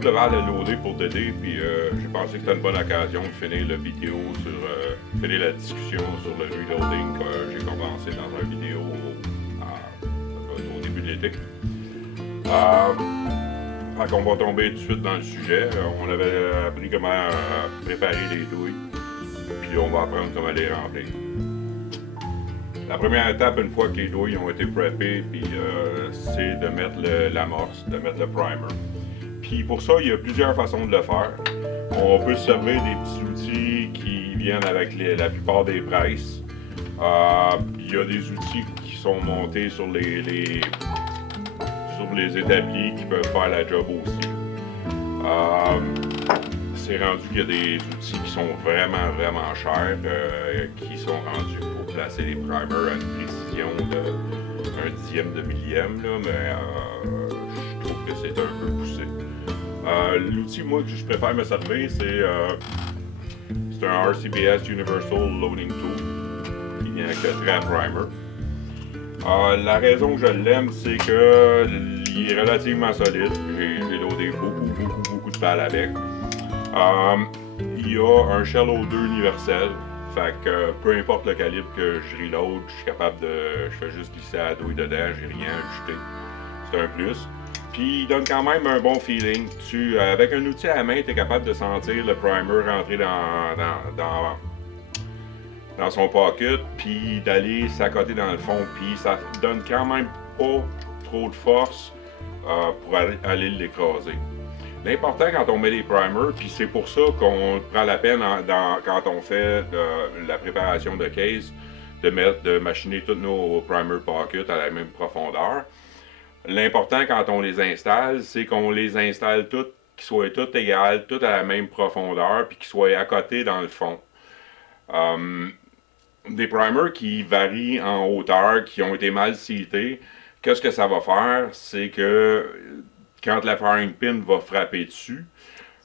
tout le val à loader pour t'aider, puis j'ai pensé que c'était une bonne occasion de finir la vidéo finir la discussion sur le reloading que j'ai commencé dans une vidéo au début de l'été. Fait qu'on va tomber tout de suite dans le sujet. On avait appris comment préparer les douilles, puis on va apprendre comment les remplir. La première étape, une fois que les douilles ont été preppées, c'est de mettre l'amorce, de mettre le primer. Puis pour ça, il y a plusieurs façons de le faire. On peut se servir des petits outils qui viennent avec la plupart des presses. Il y a des outils qui sont montés sur les établis qui peuvent faire la job aussi. C'est rendu qu'il y a des outils qui sont vraiment chers, qui sont rendus pour placer les primers à une précision d'un dixième de millième, là, mais je trouve que c'est un peu poussé. L'outil, moi, que je préfère me servir, c'est un RCBS Universal Loading Tool qui vient avec le trait primer. La raison que je l'aime, c'est qu'il est relativement solide. J'ai loadé beaucoup de balles avec. Il y a un shell O2 universel. Fait que peu importe le calibre que je reload, je suis capable je fais juste glisser la douille dedans, j'ai rien ajouté. C'est un plus. Puis il donne quand même un bon feeling. Avec un outil à la main, tu es capable de sentir le primer rentrer dans son pocket, puis d'aller s'accoter dans le fond. Puis ça donne quand même pas trop de force pour aller l'écraser. L'important quand on met des primers, puis c'est pour ça qu'on prend la peine quand on fait la préparation de case, de machiner tous nos primer pockets à la même profondeur. L'important quand on les installe, c'est qu'on les installe toutes, qu'ils soient toutes égales, toutes à la même profondeur, puis qu'ils soient à côté dans le fond. Des primers qui varient en hauteur, qui ont été mal seatés, qu'est-ce que ça va faire? C'est que quand la firing pin va frapper dessus,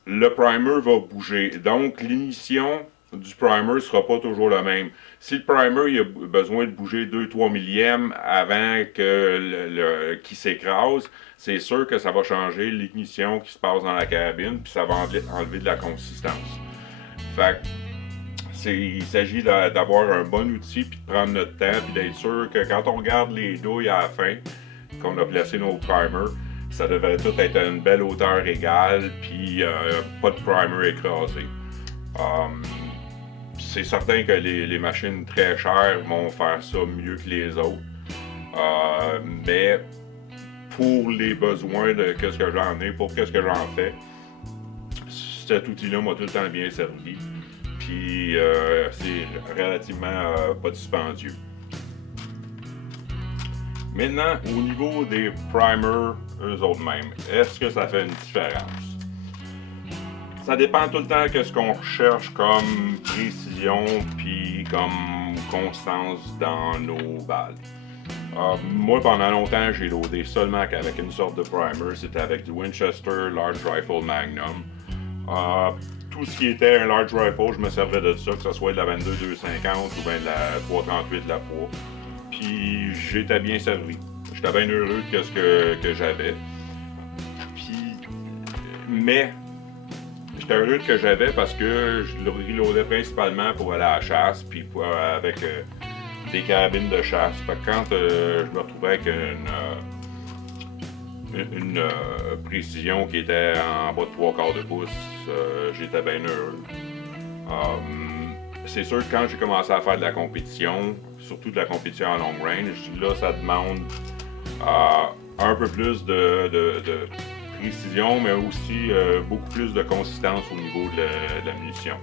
le primer va bouger. Donc, l'émission du primer ne sera pas toujours la même. Si le primer il a besoin de bouger 2-3 millièmes avant qu'il s'écrase, c'est sûr que ça va changer l'ignition qui se passe dans la carabine, puis ça va enlever de la consistance. Fait que, il s'agit d'avoir un bon outil, puis de prendre notre temps, puis d'être sûr que quand on regarde les douilles à la fin, qu'on a placé nos primers, ça devrait tout être à une belle hauteur égale, puis pas de primer écrasé. C'est certain que les machines très chères vont faire ça mieux que les autres. Mais pour les besoins de qu'est-ce que j'en ai, pour qu'est-ce que j'en fais, cet outil-là m'a tout le temps bien servi. Puis c'est relativement pas dispendieux. Maintenant, au niveau des primers eux autres mêmes, est-ce que ça fait une différence? Ça dépend tout le temps de ce qu'on recherche comme précision puis comme constance dans nos balles. Moi, pendant longtemps, j'ai loadé seulement avec une sorte de primer. C'était avec du Winchester Large Rifle Magnum. Tout ce qui était un Large Rifle, je me servais de ça, que ce soit de la 22-250 ou bien de la 338 de la poids. Puis j'étais bien servi. J'étais bien heureux de ce que j'avais. Mais j'étais heureux de ce que j'avais parce que je le reloadais principalement pour aller à la chasse, puis avec des carabines de chasse. Fait que quand je me retrouvais avec une précision qui était en bas de 3/4 de pouce, j'étais bien heureux. C'est sûr que quand j'ai commencé à faire de la compétition, surtout de la compétition en long range, là ça demande un peu plus de précision, mais aussi beaucoup plus de consistance au niveau de la munition.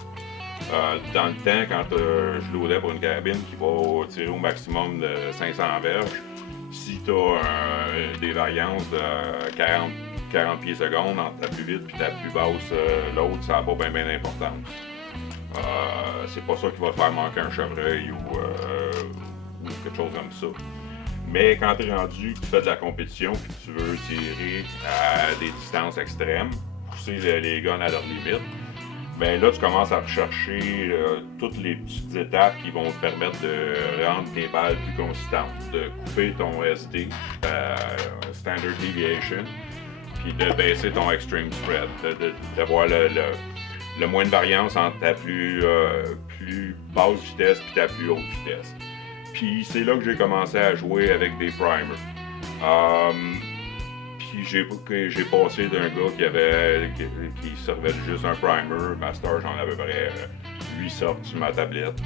Dans le temps, quand je loadais pour une carabine qui va tirer au maximum de 500 verges, si tu as des variances de 40 pieds secondes entre ta plus vite et ta plus basse, l'autre, ça n'a pas bien d'importance. C'est pas ça qui va te faire manquer un chevreuil ou quelque chose comme ça. Mais quand tu es rendu, tu fais de la compétition et tu veux tirer à des distances extrêmes, pousser les guns à leur limite, ben là tu commences à rechercher toutes les petites étapes qui vont te permettre de rendre tes balles plus consistantes, de couper ton SD, Standard Deviation, puis de baisser ton extreme spread, d'avoir le moins de variance entre ta plus basse vitesse et ta plus haute vitesse. Puis c'est là que j'ai commencé à jouer avec des primers. Puis j'ai passé d'un gars qui servait juste un primer. Master, j'en avais à peu près 8 sortes sur ma tablette.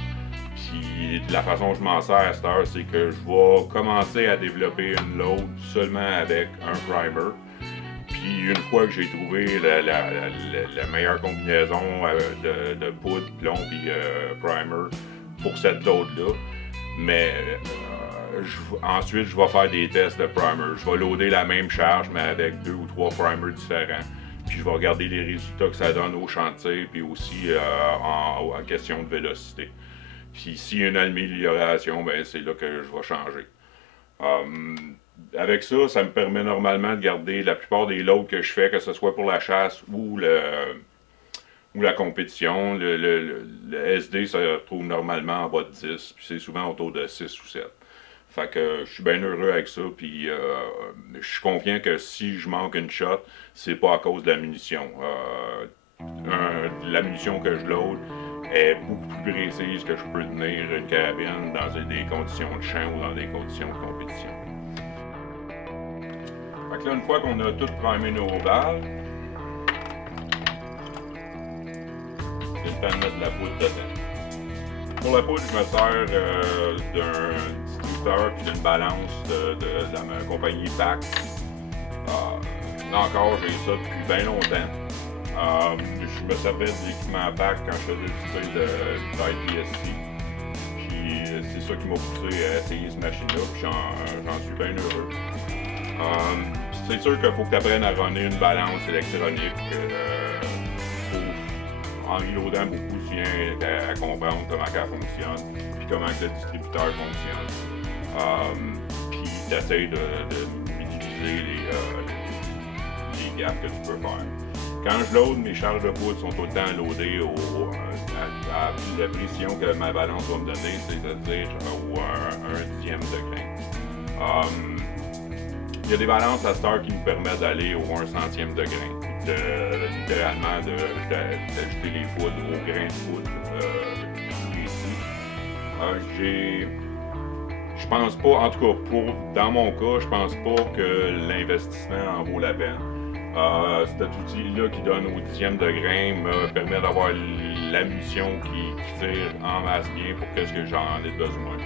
Puis la façon que je m'en sers à cette heure, c'est que je vais commencer à développer une load seulement avec un primer. Puis une fois que j'ai trouvé la meilleure combinaison de poudre, plomb et primer pour cette load-là, mais ensuite je vais faire des tests de primer. Je vais loader la même charge mais avec 2 ou 3 primers différents. Puis je vais regarder les résultats que ça donne au chantier puis aussi en question de vélocité. Puis s'il y a une amélioration, ben c'est là que je vais changer. Avec ça, ça me permet normalement de garder la plupart des loads que je fais, que ce soit pour la chasse ou la compétition. Le SD se retrouve normalement en bas de 10, puis c'est souvent autour de 6 ou 7. Fait que je suis bien heureux avec ça, puis je suis confiant que si je manque une shot, c'est pas à cause de la munition. La munition que je load est beaucoup plus précise que je peux tenir une carabine dans des conditions de champ ou dans des conditions de compétition. Fait que là, une fois qu'on a tout primé nos balles, c'est le temps de mettre de la poudre dedans. Pour la poudre, je me sers d'un distributeur et d'une balance de ma compagnie PAC. Là encore, j'ai ça depuis bien longtemps. Je me servais de l'équipement PAC quand je faisais du style de IPSC. Puis c'est ça qui m'a poussé à essayer cette machine-là, puis j'en suis bien heureux. C'est sûr qu'il faut que tu apprennes à runner une balance électronique. En reloadant beaucoup, tu viens à comprendre comment elle fonctionne, puis comment le distributeur fonctionne. Puis tu essaies de minimiser les gaps que tu peux faire. Quand je load, mes charges de poudre sont tout le temps loadées à la précision que ma balance va me donner, c'est-à-dire un dixième de grain. Il y a des balances à cette heure qui me permettent d'aller au 1 centième de grain, littéralement d'ajouter les poudres au grain de poudre. Je pense pas, en tout cas dans mon cas, je pense pas que l'investissement en vaut la peine. Cet outil-là qui donne au dixième de grain me permet d'avoir la munition qui tire en masse bien pour ce que j'en ai besoin.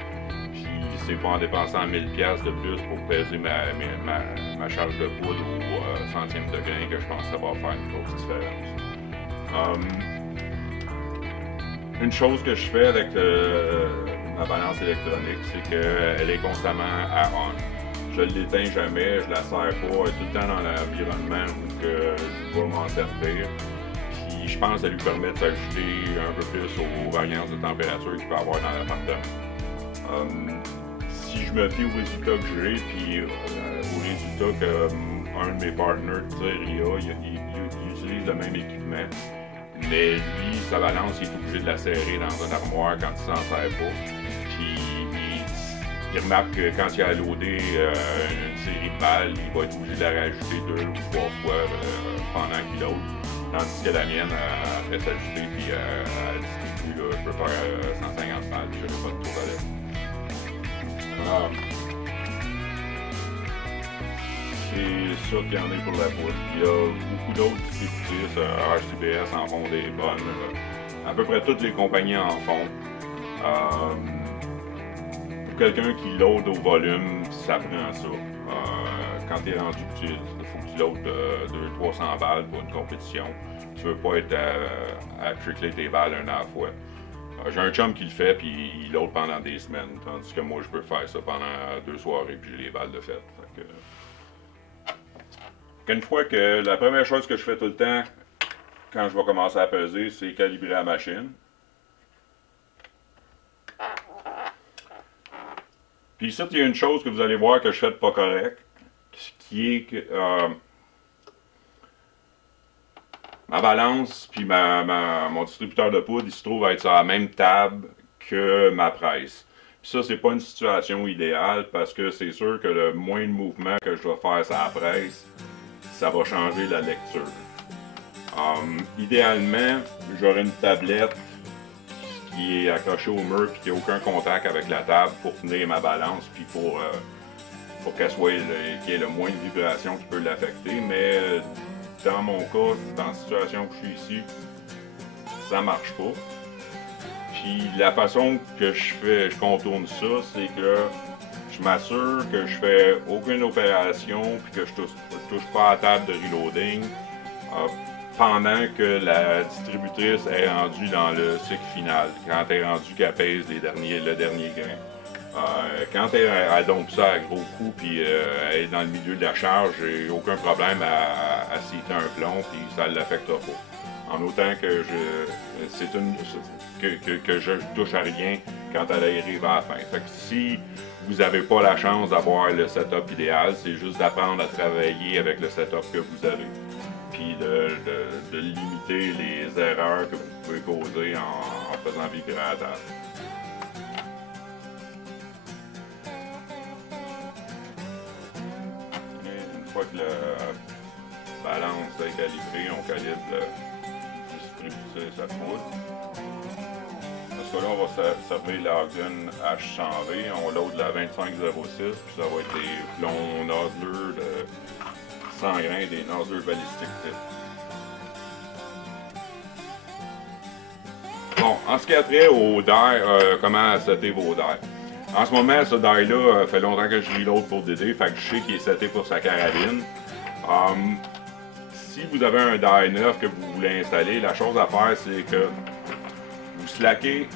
Puis c'est pas en dépensant 1000$ de plus pour peser ma charge de poudre au centième de grain que je pense que ça va faire une grosse différence. Une chose que je fais avec ma balance électronique, c'est qu'elle est constamment à on. Je ne l'éteins jamais, je la sers pas, elle est tout le temps dans l'environnement où je vais m'en servir. Puis je pense que ça lui permet de s'ajuster un peu plus aux variances de température qu'il peut avoir dans l'appartement. Si je me fie aux résultats que j'ai, puis aux résultats qu'un de mes partners de tir il utilise le même équipement, mais lui, sa balance, il est obligé de la serrer dans une armoire quand il s'en sert pas. Puis il remarque que quand il a loadé une série de balles, il va être obligé de la rajouter 2 ou 3 fois pendant qu'il load. Tandis que la mienne, elle fait s'ajuster puis elle distribue. Là, je peux faire 150 balles, je n'ai pas de tour à l'aide. C'est ça qu'il y en a pour la poudre. Il y a beaucoup d'autres distributrices, RCBS en font des bonnes. À peu près toutes les compagnies en font. Pour quelqu'un qui load au volume, ça prend ça. Quand tu es rendu que il faut que tu loads 200-300 balles pour une compétition. Tu veux pas être à trickler tes balles une à la fois. J'ai un chum qui le fait puis il load pendant des semaines, tandis que moi je peux faire ça pendant 2 soirées puis j'ai les balles de fête. Une fois que la première chose que je fais tout le temps quand je vais commencer à peser, c'est calibrer la machine. Puis ici, il y a une chose que vous allez voir que je fais de pas correct, qui est que ma balance puis mon distributeur de poudre, il se trouve à être sur la même table que ma presse. Puis ça, c'est pas une situation idéale parce que c'est sûr que le moins de mouvement que je dois faire sur la presse, ça va changer la lecture. Idéalement, j'aurais une tablette qui est accrochée au mur et qui n'a aucun contact avec la table pour tenir ma balance puis pour qu'elle soit qu'il y ait le moins de vibrations qui peut l'affecter. Mais dans mon cas, dans la situation que je suis ici, ça marche pas. Puis la façon que je contourne ça, c'est que je m'assure que je fais aucune opération puis que je touche pas à la table de reloading pendant que la distributrice est rendue dans le cycle final, quand elle est rendue qu'elle pèse le dernier grain. Quand elle dompe ça à gros coups puis elle est dans le milieu de la charge, j'ai aucun problème à citer un plomb puis ça ne l'affectera pas. En autant que je touche à rien quand elle arrive à la fin. Fait que si vous n'avez pas la chance d'avoir le setup idéal, c'est juste d'apprendre à travailler avec le setup que vous avez. Puis de limiter les erreurs que vous pouvez causer en faisant vibrer la table. Une fois que la balance est calibrée, on calibre le distributeur sa poudre. Parce que là, on va servir la Ogden H100V, on load la 2506, puis ça va être des plombs nozzlers de 100 grains, des nozzlers balistiques. Bon, en ce qui a trait au die, comment setter vos die. En ce moment, ce die-là fait longtemps que je reload pour Dédé, fait que je sais qu'il est seté pour sa carabine. Si vous avez un die neuf que vous voulez installer, la chose à faire, c'est que vous slackez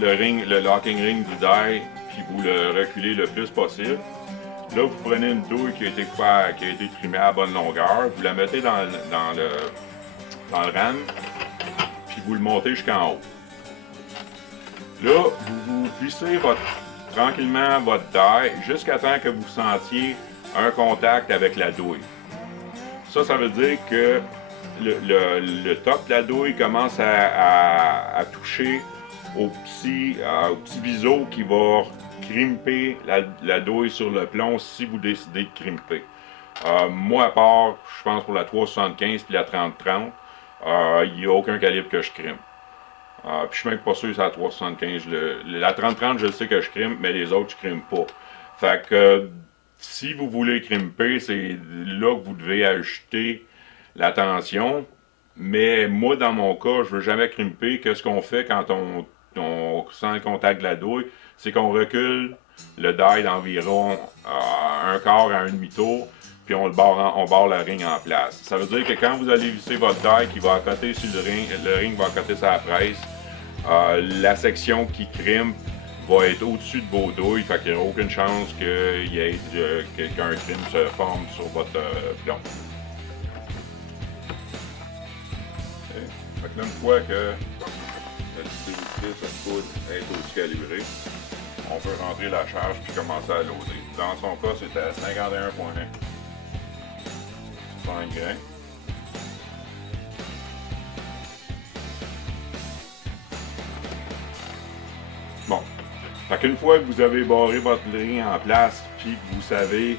le locking ring du die, puis vous le reculez le plus possible. Là, vous prenez une douille qui a été trimée à bonne longueur, vous la mettez dans le RAM, puis vous le montez jusqu'en haut. Là, vous vissez tranquillement votre die jusqu'à temps que vous sentiez un contact avec la douille. Ça veut dire que le top de la douille commence à toucher au petit biseau qui va crimper la douille sur le plomb si vous décidez de crimper. Moi, à part, je pense pour la 375 puis la 3030, il n'y a aucun calibre que je crime. Puis je suis même pas sûr que c'est la 375. La 3030, je sais que je crime, mais les autres, je crime pas. Fait que si vous voulez crimper, c'est là que vous devez ajuster la tension. Mais moi, dans mon cas, je veux jamais crimper. Qu'est-ce qu'on fait quand on sent le contact de la douille? C'est qu'on recule le die d'environ un quart à un demi-tour, puis on barre la ring en place. Ça veut dire que quand vous allez visser votre die qui va accoter sur le ring va accoter sur la presse, la section qui crime va être au-dessus de vos douilles, fait qu'il n'y aura aucune chance qu'un crime se forme sur votre plomb. Okay. Fait que là, une fois que la distributrice de poudre est aussi calibrée, on peut rentrer la charge puis commencer à loader. Dans son cas, c'était à 51.1. 5 grains. Bon. Fait qu'une fois que vous avez barré votre ring en place puis que vous savez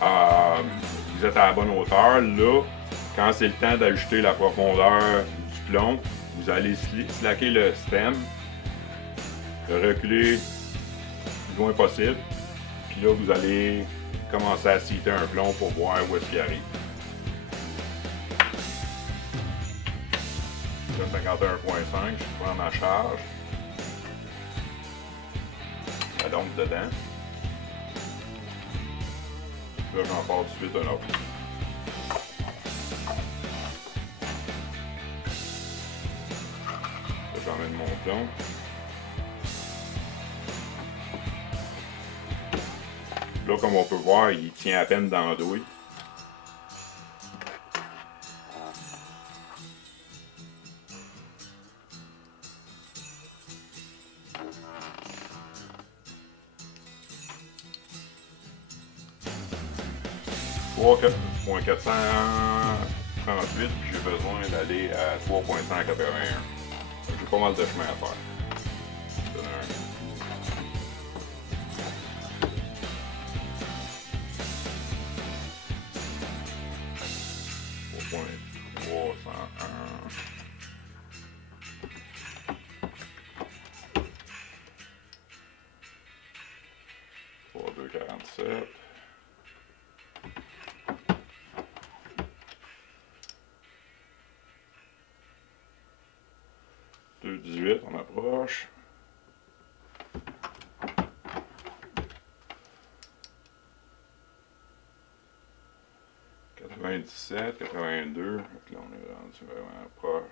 vous êtes à la bonne hauteur, là, quand c'est le temps d'ajuster la profondeur du plomb, vous allez slacker le stem, le reculer le plus loin possible, puis là vous allez commencer à citer un plomb pour voir où est-ce qu'il arrive. 51.5, je prends ma charge, la dompe dedans, là j'en pars tout de suite un autre. Là j'emmène mon plomb. Là, comme on peut voir, il tient à peine dans la douille. .438, puis j'ai besoin d'aller à 3.181. J'ai pas mal de chemin à faire. 18, on approche. « 97, 82, là on est rendu vraiment proche.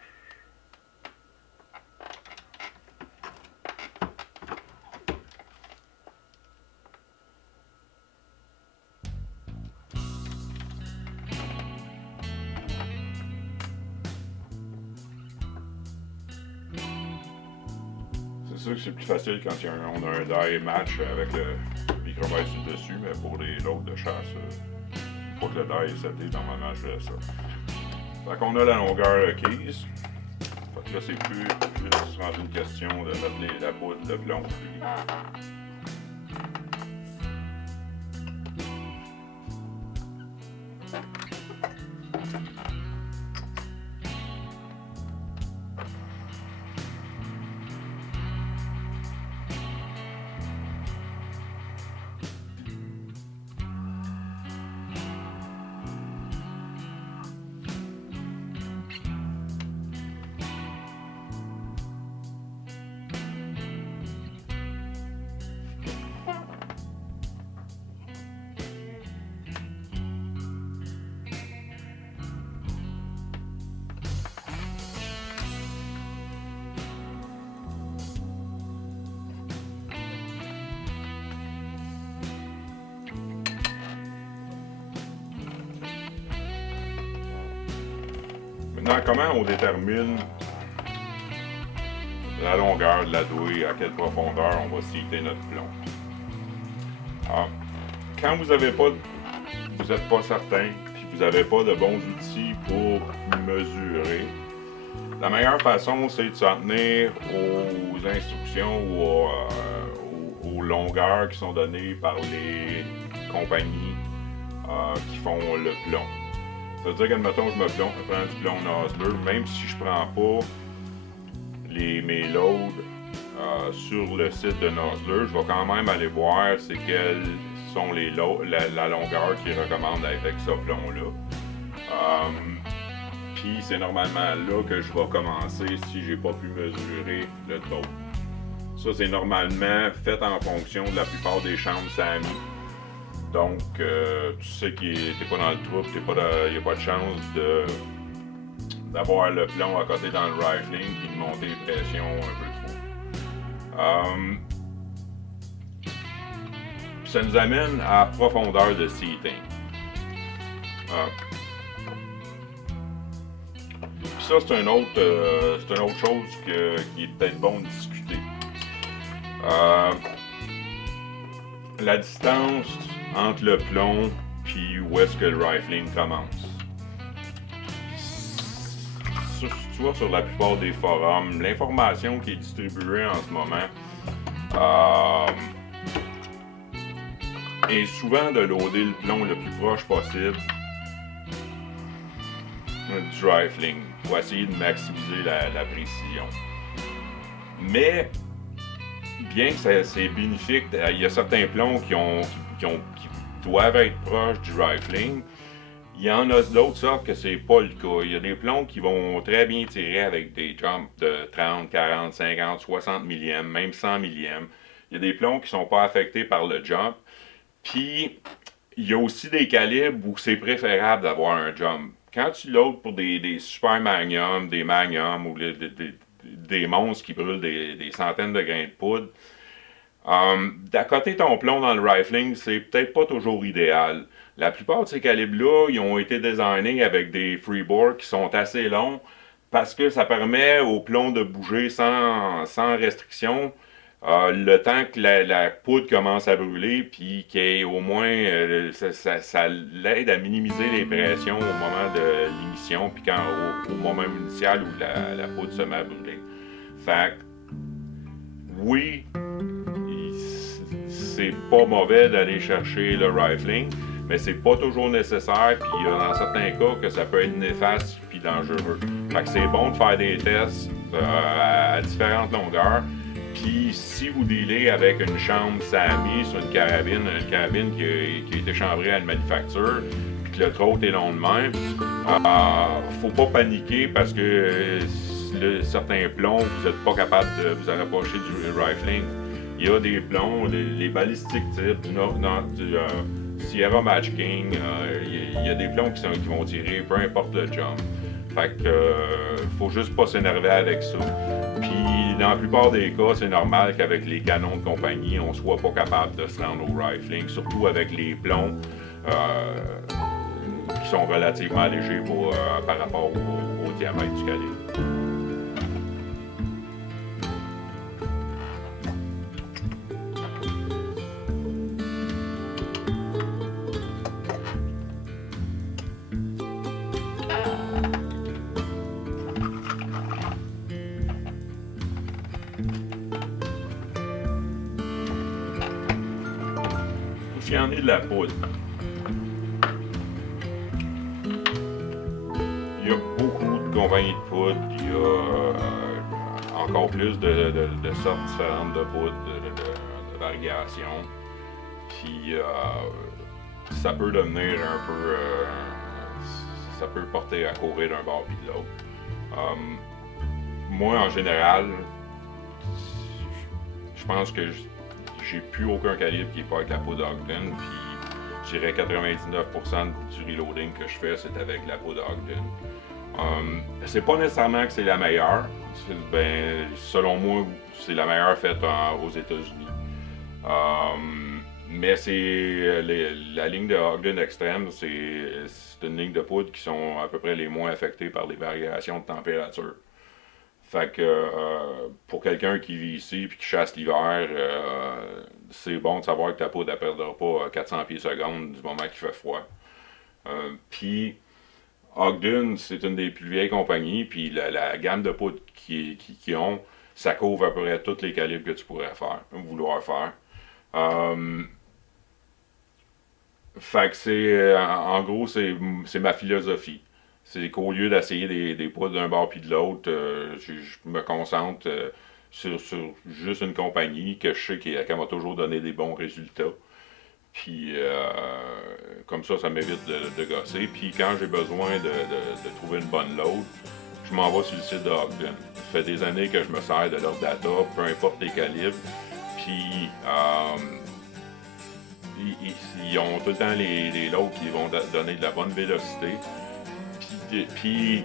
C'est sûr que c'est plus facile quand on a un die match avec le microbyte sur le dessus, mais pour les lots de chasse, faut que le die est seté, normalement je fais ça. Fait qu'on a la longueur acquise. Fait que là c'est plus juste rendu une question de mettre la poudre de plomb. Maintenant, comment on détermine la longueur de la douille, à quelle profondeur on va citer notre plomb? Alors, quand vous n'êtes pas certain, puis vous n'avez pas de bons outils pour mesurer, la meilleure façon, c'est de s'en tenir aux instructions ou aux longueurs qui sont données par les compagnies qui font le plomb. Ça veut dire qu'admettons, je prends du plomb Nosler, même si je prends pas mes loads sur le site de Nosler, je vais quand même aller voir c'est quelles sont la longueur qu'ils recommandent avec ce plomb-là. Puis c'est normalement là que je vais commencer si j'ai pas pu mesurer le taux. Ça, c'est normalement fait en fonction de la plupart des chambres SAMI. Donc, tu sais que t'es pas dans le trou, il n'y a pas de chance d'avoir le plomb à côté dans le rifling et de monter les pressions un peu trop. Ça nous amène à la profondeur de seating. Ça, c'est une autre chose qui est peut-être bon de discuter. La distance entre le plomb puis où est-ce que le rifling commence. Tu vois, sur la plupart des forums, l'information qui est distribuée en ce moment est souvent de loader le plomb le plus proche possible du rifling pour essayer de maximiser la précision. Mais bien que c'est bénéfique, il y a certains plombs qui doivent être proches du rifling. Il y en a d'autres sortes que c'est pas le cas. Il y a des plombs qui vont très bien tirer avec des jumps de 30, 40, 50, 60 mm, même 100 mm. Il y a des plombs qui sont pas affectés par le jump. Puis, il y a aussi des calibres où c'est préférable d'avoir un jump. Quand tu loads pour des super magnums, des magnums ou des monstres qui brûlent des centaines de grains de poudre, d'accoter ton plomb dans le rifling, c'est peut-être pas toujours idéal. La plupart de ces calibres-là, ils ont été designés avec des freebores qui sont assez longs parce que ça permet au plomb de bouger sans restriction le temps que la poudre commence à brûler, puis qu'il y ait au moins, ça l'aide à minimiser les pressions au moment de l'émission, puis au moment initial où la poudre se met à brûler. Fait que, oui, c'est pas mauvais d'aller chercher le rifling, mais c'est pas toujours nécessaire, puis dans certains cas que ça peut être néfaste puis dangereux. Fait que c'est bon de faire des tests à différentes longueurs. Puis si vous dealez avec une chambre SAMI sur une carabine qui a été chambrée à une manufacture, puis que le trot est long de même, faut pas paniquer parce que certains plombs, vous n'êtes pas capable de vous rapprocher du rifling. Il y a des plombs, les balistiques type du Sierra Match King, il y a des plombs qui vont tirer, peu importe le jump. Fait que faut juste pas s'énerver avec ça. Puis dans la plupart des cas, c'est normal qu'avec les canons de compagnie, on soit pas capable de se rendre au rifling, surtout avec les plombs qui sont relativement légers par rapport au diamètre du calibre. Il y en a de la poudre. Il y a beaucoup de compagnies de poudre, il y a encore plus de sortes différentes de poudre, de variations. Puis ça peut devenir un peu. Ça peut porter à courir d'un bord puis de l'autre. Moi, en général, je pense que j'ai plus aucun calibre qui n'est pas avec la poudre Ogden, puis je dirais 99% du reloading que je fais, c'est avec la poudre Ogden. C'est pas nécessairement que c'est la meilleure, selon moi, c'est la meilleure faite aux États-Unis. Mais c'est la ligne de Ogden Extreme, c'est une ligne de poudre qui sont à peu près les moins affectées par les variations de température. Fait que pour quelqu'un qui vit ici et qui chasse l'hiver, c'est bon de savoir que ta poudre ne perdra pas 400 pieds secondes du moment qu'il fait froid. Puis Ogden, c'est une des plus vieilles compagnies, puis la gamme de poudre qu'ils ont, ça couvre à peu près tous les calibres que tu pourrais vouloir faire. Fait que c'est, en gros, c'est ma philosophie. C'est qu'au lieu d'essayer des poudres d'un bord puis de l'autre, je me concentre sur juste une compagnie que je sais qu'elle m'a toujours donné des bons résultats. Puis comme ça m'évite de gosser. Puis quand j'ai besoin de trouver une bonne load, je m'en vais sur le site de Ogden. Ça fait des années que je me sers de leur data, peu importe les calibres. Puis ils ont tout le temps les loads qui vont donner de la bonne vélocité. Puis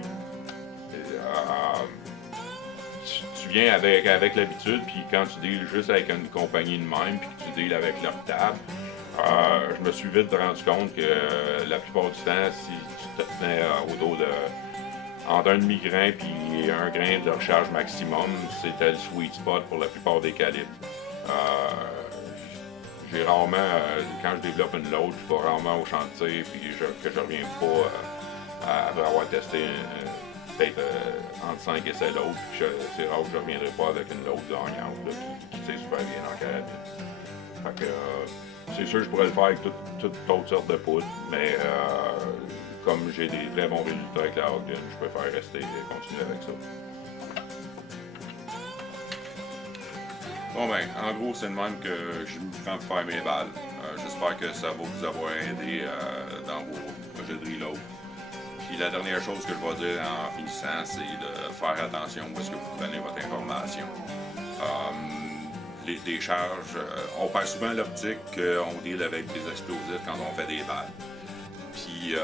tu viens avec l'habitude, puis quand tu deals juste avec une compagnie de même, puis que tu deals avec leur table, je me suis vite rendu compte que la plupart du temps, si tu te tenais au dos entre un demi-grain et un grain de recharge maximum, c'était le sweet spot pour la plupart des calibres. J'ai rarement, quand je développe une load, je vais rarement au chantier, puis que je reviens pas après avoir testé peut-être entre 5 et 7 loads, puis c'est rare que je ne reviendrai pas avec une load gagnante qui tire super bien en carabine. Fait que c'est sûr que je pourrais le faire avec toutes autres sortes de poudres, mais comme j'ai des très bons résultats avec la Ogden, je préfère rester et continuer avec ça. Bon ben, en gros, c'est le même que je me prends pour faire mes balles. J'espère que ça va vous avoir aidé dans vos projets de reload. Puis la dernière chose que je vais dire en finissant, c'est de faire attention où est-ce que vous prenez votre information. Les charges, on perd souvent l'optique qu'on deal avec des explosifs quand on fait des balles. Puis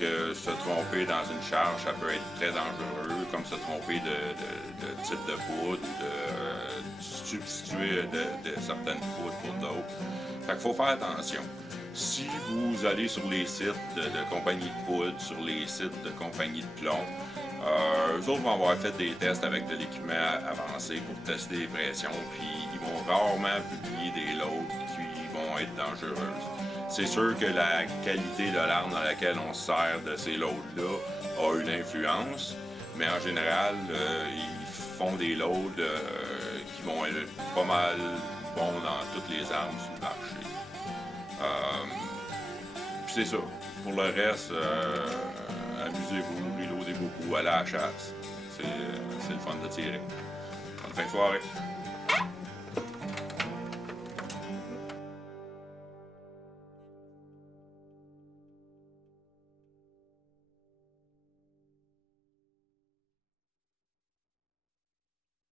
que se tromper dans une charge, ça peut être très dangereux, comme se tromper de type de poudre ou de substituer de certaines poudres pour d'autres. Fait qu'il faut faire attention. Si vous allez sur les sites de compagnies de poudre, sur les sites de compagnies de plomb, eux autres vont avoir fait des tests avec de l'équipement avancé pour tester les pressions, puis ils vont rarement publier des loads qui vont être dangereuses. C'est sûr que la qualité de l'arme dans laquelle on se sert de ces loads-là a une influence, mais en général, ils font des loads qui vont être pas mal bons dans toutes les armes sur le marché. Puis c'est ça. Pour le reste, amusez-vous, reloadez beaucoup, allez à la chasse. C'est le fun de tirer. Bonne fin de soirée.